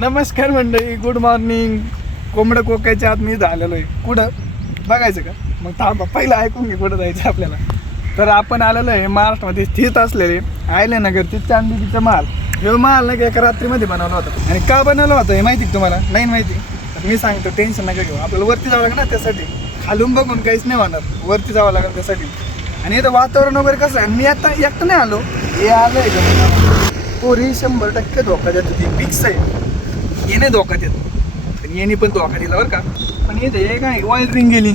नमस्कार मंडळी good morning कोंबडं कोकायच्या आत मी झालेलो आहे. कुठं? बघायचं का? मग थांबा पहिलं ऐकून घे कुठं जायचं आपल्याला. तर आपण आलेलो आहे महाराष्ट्रामध्ये स्थित असलेले आयल्यानगर ते चांदीचा माल हे माल ना एका रात्रीमध्ये बनवला होता. आणि का बनवलं होतं हे माहिती तुम्हाला? नाही माहिती. तर मी सांगतो टेन्शन नका घेऊ. आपल्याला वरती जावं लागेल ना त्यासाठी. खालून बघून काहीच नाही होणार. वरती जावं लागेल त्यासाठी. आणि इथं वातावरण वगैरे कसं आहे? मी आता एकटं नाही आलो. हे आलं आहे का? पोरी शंभर टक्के धोका देत. होती फिक्स आहे. येणे धोका देत. पण येणे पण धोका दिला बरं का. पण येते हे काय ऑइल रिंग गेली.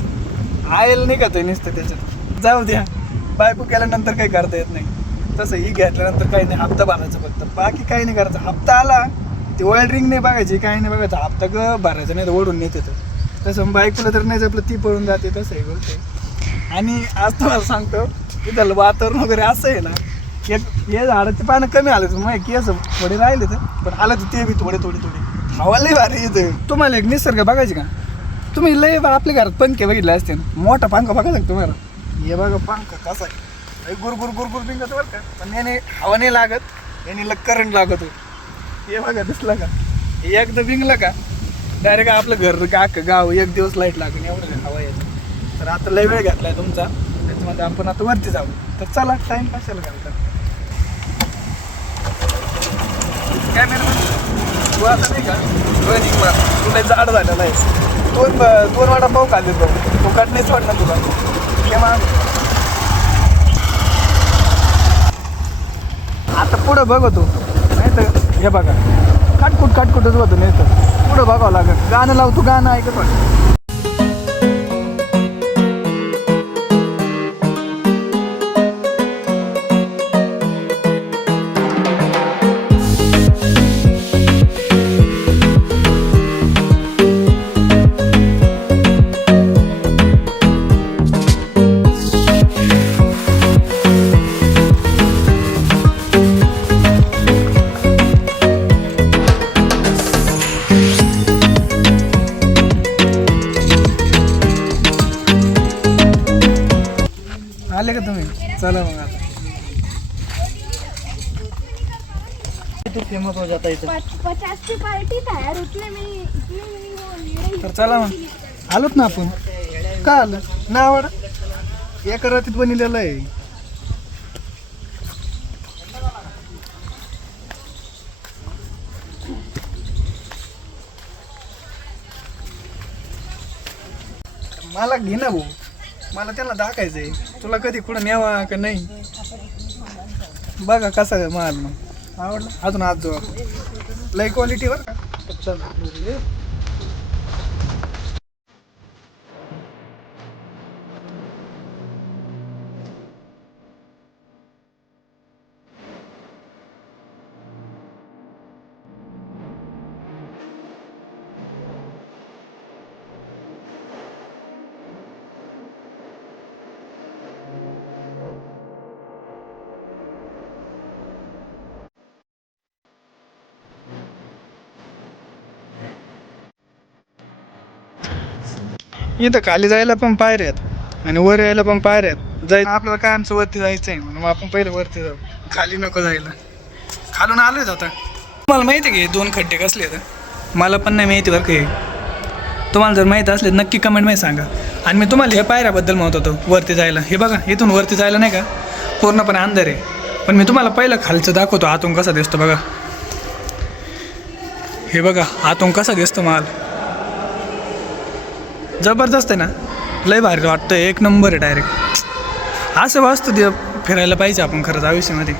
आयल नाही का ते नुसतं त्याच्यात? जाऊ द्या. बायको केल्यानंतर काही करता येत नाही. तसं ही घेतल्यानंतर काही नाही हप्ता भरायचा फक्त. बाकी काही नाही करायचं. हप्ता आला ते ऑइल रिंग नाही बघायची काही नाही बघायचं. हप्ता ग भरायचं नाही तर ओढून नेत येतं तसं बायकोला तर नाही जपलं ती पळून जाते तसं आहे बोलते आहे. आणि आज तुम्हाला सांगतो तिथलं वातावरण वगैरे असं आहे ना एक हे झाडाचे पानं कमी आले तर मग केस थोडे राहिले तर पण आलं तर ते बी थोडे थोडे थोडे. हवा लय भारी येतं तुम्हाला एक निसर्ग बघायची का? तुम्ही लय बा- आपल्या घरात पंखे बघितले असते. मोठा पंखा बघायचा का तुम्हाला. हे बघा पंखा कसा आहे. लय गुरगुर गुरगुर पिंगत बरं का. पण याने हवा नाही लागत याने करंट लागत. हो. हे बघा दिसलं का? हे एकदा विंगलं का? डायरेक्ट आपलं घर गाक गाव एक दिवस लाइट लागून एवढं हवा येतं तर आता लय वेळ घेतलाय तुमचा. त्याच्यामध्ये आपण आता वरती जाऊ. तर चला टाइम कशाला घालतात कॅमेरा तू आता नाही का? रनिंग मार तुला जाड झालेला आहेस दोन दोन वाटा पाव खाल्ले तो तो काट नाही सोडणार तुला. हे मार. आता पुढं बघतो. नाही तर हे बघा. काटकूट काटकूटच बघतो नाही तर पुढं बघावं लागेल. गाणं लावतो गाणं ऐकत वाटतं आले का तुम्ही? चला मग आता. तू फेमस हो जाता इथं. पार्टी तयार में. में तर चला मग. आलोत ना आपण. का आलं? ना आवड. एका रात्रीत बनलेलं आहे. मला घे ना भाऊ. मला त्याला दाखायचंय. आहे तुला कधी कुठं न्यावा का नाही? बघा कसा आहे माल. मग आवडला? अजून आज जो लय क्वालिटीवर का? चल इथं खाली जायला पण पायऱ्या आहेत. आणि वर यायला पण पायऱ्या आहेत. जाय आपल्याला काय आमचं वरती जायचं आहे म्हणून आपण पहिले वरती जाऊ. खाली नको जायला. खालून आलोच आता. तुम्हाला माहिती आहे की दोन खड्डे कसले आहेत? मला पण नाही माहिती बरं का हे. तुम्हाला जर माहीत असले तर नक्की कमेंटमध्ये सांगा. आणि मी तुम्हाला ह्या पायऱ्याबद्दल म्हणत होतो वरती जायला. हे बघा इथून वरती जायला नाही का? पूर्णपणे अंधार आहे. पण मी तुम्हाला पहिलं खालचं दाखवतो आतून कसा दिसतो बघा. हे बघा आतून कसा दिसतो माल. जबरदस्त आहे ना. लय भारी वाटतं एक नंबर आहे डायरेक्ट असं वाचतं ते फिरायला पाहिजे आपण खरंच आयुष्यामध्ये.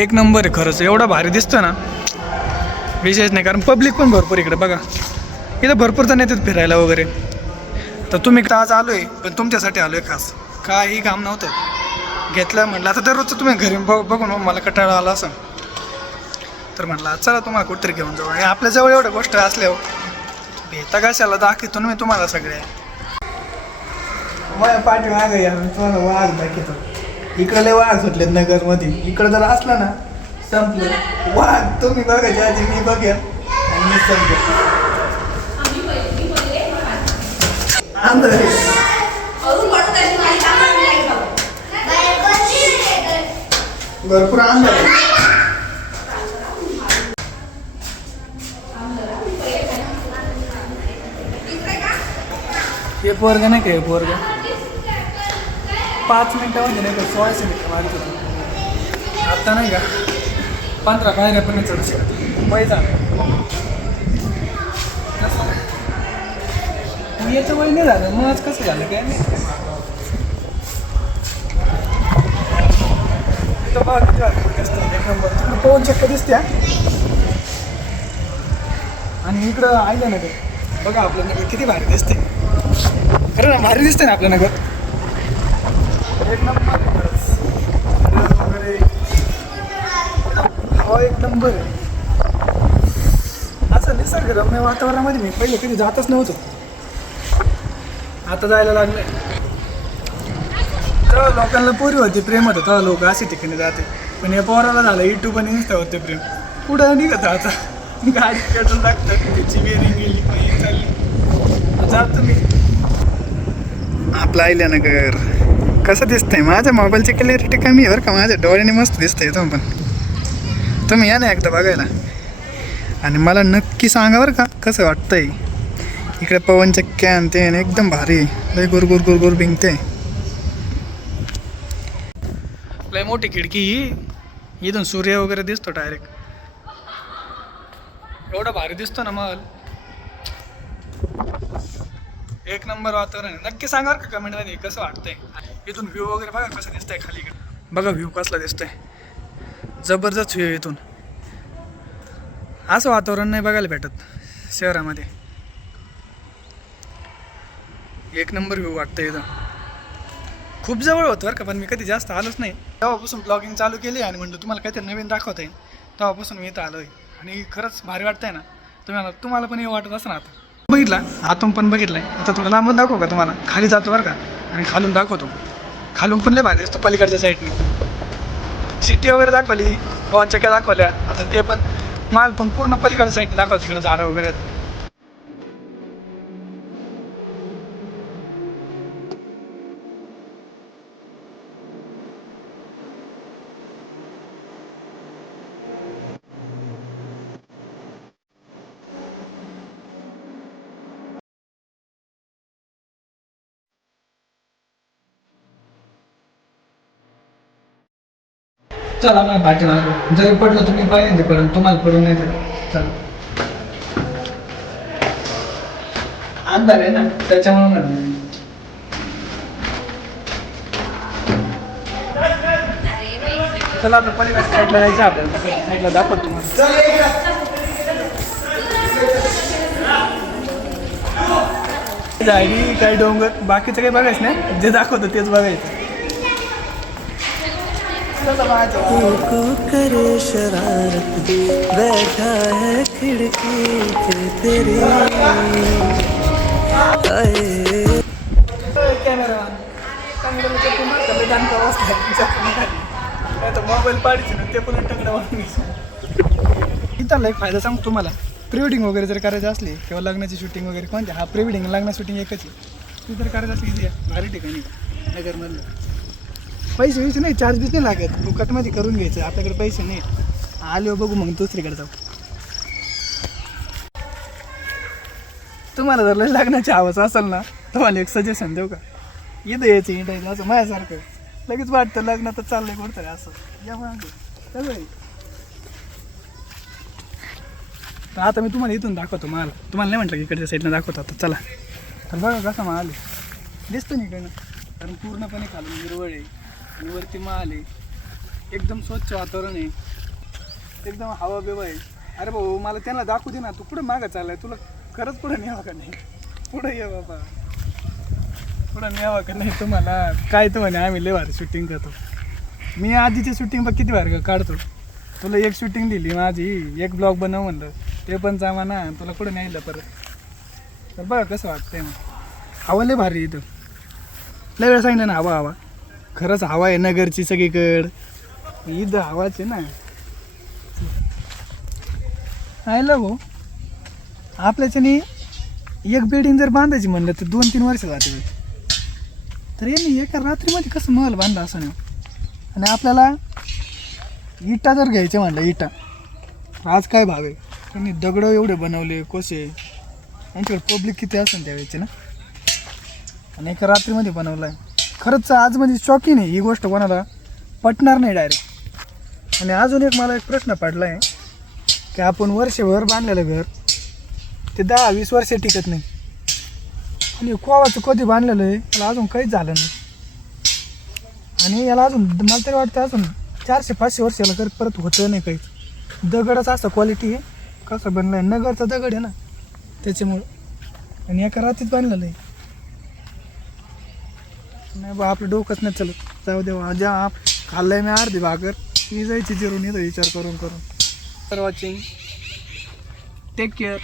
एक नंबर आहे खरंच. एवढा भारी दिसतो ना. विशेष नाही कारण पब्लिक पण भरपूर इकडे बघा. इथं भरपूर जण येतात फिरायला वगैरे. तर तुम्ही इकडं आज आलो आहे पण तुमच्यासाठी आलो आहे खास. काही काम नव्हतं. घेतलं म्हटलं आता दररोजचं तुम्ही घरी ब बघून हो, मला कटाळा आला असं. तर म्हटलं चला तुम्हाला कुठतरी घेऊन जाऊ. आणि आपल्याजवळ एवढ्या गोष्ट असल्यावर हो, भेटा कशाला? दाखवतो ना मी तुम्हाला सगळे. माझ्या पाठी माग या मी तुम्हाला वाघ दाखवतो. इकडे लय वाघ सुटलेत नगरमध्ये. इकडे जर असला ना संपलं. वाघ तुम्ही बघायच्या आधी मी बघेन. आणि मी संपलं आंधळ. भरपूर अंधार पोरग नाही का हे पोरग पाच मिनिटामध्ये म्हणजे नाही का सोळाशे मिनिटं मारत होतो. आता नाही का पंधरा बाहेर पण चढू शकत वय जा याचं वय नाही झालं मग आज कसं झालं काय नाही बघा नंबर. पवन चक्क दिसत्या आणि इकडं आयलं ते बघा आपलं किती भारी दिसते. खरं ना भारी दिसतंय ना आपलं नगर एक नंबर हवा एक नंबर आहे. असं निसर्गरम्य वातावरणामध्ये मी पहिले कधी जातच नव्हतो. आता जायला लागले तर लोकांना पोरी होती प्रेम होतं. तेव्हा लोक असे ठिकाणी जाते. पण या पोराला झालं युट्यूब आणि इंस्टावरते प्रेम. पुढं निघत आता? गाडी पेट्रोल टाकतात त्याची बेरिंग गेली चालली. जातो मी. आपलं कसं दिसतंय? माझ्या मोबाईलची क्लॅरिटी कमी आहे बरं का. माझ्या डोळ्याने मस्त दिसतंय तो पण. तुम्ही या ना एकदा बघायला. आणि मला नक्की सांगा बरं का कसं वाटतंय? इकडे पवन चक्क्या आणि ते आणि एकदम भारी लय गुर गुर गुर गुर भिंगते. लय मोठी खिडकी इथून सूर्य वगैरे दिसतो डायरेक्ट एवढं भारी दिसतो ना मग एक नंबर वातावरण आहे. नक्की सांगा का कमेंटमध्ये कसं वाटतंय? इथून व्ह्यू वगैरे बघा कसं दिसतंय खाली बघा व्ह्यू कसला दिसतोय. जबरदस्त व्ह्यू इथून. असं वातावरण नाही बघायला भेटत शहरामध्ये. एक नंबर व्ह्यू वाटतं इथं. खूप जवळ होतं बरं का पण मी कधी जास्त आलोच नाही. तेव्हापासून ब्लॉगिंग चालू केली आणि म्हणलं तुम्हाला काहीतरी नवीन दाखवता येईल तेव्हापासून मी इथं आलो आहे आणि खरंच भारी वाटतंय ना. तुम्हाला तुम्हाला पण हे वाटत असं ना आता. बघितला आतून पण बघितला आहे आता थोडं लांबून दाखवू का तुम्हाला? खाली जातो बरं का? आणि खालून दाखवतो. खालून पण लय भारी असतो पलीकडच्या साईडने सिटी वगैरे दाखवली पवन दाखवल्या. आता ते पण माल पण पूर्ण पलीकडच्या साईडने दाखवतो तिकडं झाडं वगैरे. चला चला ना पाठीमागं जरी पडलं तुम्ही पाहिजे पडून तुम्हाला पडून नाही तर चला. अंधार आहे ना त्याच्यामुळे म्हणलं चला आता पलीकडे साईडला जायचं आपल्याला. साईडला दाखवतो तुम्हाला. झाडी काय डोंगर बाकीचं काही बघायचं नाही. जे दाखवतं तेच बघायचं. चला करे शरारत बैठा है खिड़की पे तेरी आए मोबाईल पाडीचे ना ते पण टंगडा मारून इथं एक फायदा सांगतो तुम्हाला प्री वेडिंग वगैरे जर करायचं असली किंवा लग्नाची शूटिंग वगैरे कोणत्या हा प्री वेडिंग लग्न शूटिंग एकच आहे ती जर करायचं असली भारी ठिकाणी नगरमधलं पैसे वैसे नाही चार्ज चार्जेस नाही लागत. फुकटमध्ये करून घ्यायचं. आपल्याकडे पैसे नाही. आले हो बघू मग दुसरीकडे जाऊ. तुम्हाला जर लय लग्नाची आवाज असेल ना तुम्हाला एक सजेशन देऊ का? इथं यायचं इथं असं माझ्यासारखं. लगेच वाटतं लग्न तर चाललंय कुठतरी असं. या मागे आहे. तर आता मी तुम्हाला इथून दाखवतो माल. तुम्हाला नाही म्हटलं की इकडच्या साईडनं दाखवतो आता. चला. तर बघा कसं माल आले दिसतो ना इकडनं. कारण पूर्णपणे खालून हिरवळ आहे. आणि वरती माल आहे. एकदम स्वच्छ वातावरण आहे. एकदम हवा बिवा आहे. अरे भाऊ मला त्यांना दाखवू दे ना. तू कुठं मागं चाललाय. तुला खरंच पुढे न्यावा का नाही? पुढे ये बाबा. पुढं न्यावा का नाही तुम्हाला? काय तर म्हणे आम्ही लय भारी शूटिंग करतो. मी आधीची शूटिंग बघ किती भारी काढतो. तुला एक शूटिंग दिली माझी. एक ब्लॉग बनव म्हणलं. ते पण जामा ना. तुला कुठं न्यायला परत. तर बघा कसं वाटतंय मग. हवा लय भारी इथं. लय वेळ सांगितलं ना हवा हवा. खरंच हवा आहे नगरची सगळीकड? ईद हवाच आहे ना. आयला भाऊ. आपल्याच्याने एक बिल्डिंग जर बांधायची म्हणलं तर दोन तीन वर्ष जाते तर यांनी एका रात्रीमध्ये कसं महल बांधला असं नाही. आणि आपल्याला इटा जर घ्यायचे म्हणलं इटा. आज काय भाव आहे? त्यांनी दगडं एवढे बनवले कोसे? यांच्याकडे पब्लिक किती असेल त्यावेळेचे ना? आणि एका रात्रीमध्ये बनवलं आहे खरंच आज म्हणजे शॉकिंग आहे ही गोष्ट कोणाला पटणार नाही डायरेक्ट आणि अजून एक मला एक प्रश्न पडला आहे की आपण वर्षभर बांधलेलं घर ते दहा वीस वर्ष टिकत नाही. आणि कोवाचं कधी बांधलेलं आहे त्याला अजून काहीच झालं नाही. आणि याला अजून मला तरी वाटतं अजून चारशे पाचशे वर्ष याला कर परत होतं नाही काहीच. दगडच असं क्वालिटी आहे कसं बनलं आहे नगरचा दगड आहे ना त्याच्यामुळं. आणि एका रात्रीत बांधलेलं आहे. नाही बा आपलं डोकंच नाही चलत. जाऊ देवा ज्या आप. खाल्लंय मी अर्धी भाकर. मी जायची जिरून येतो विचार करून करून. तर वॉचिंग टेक केअर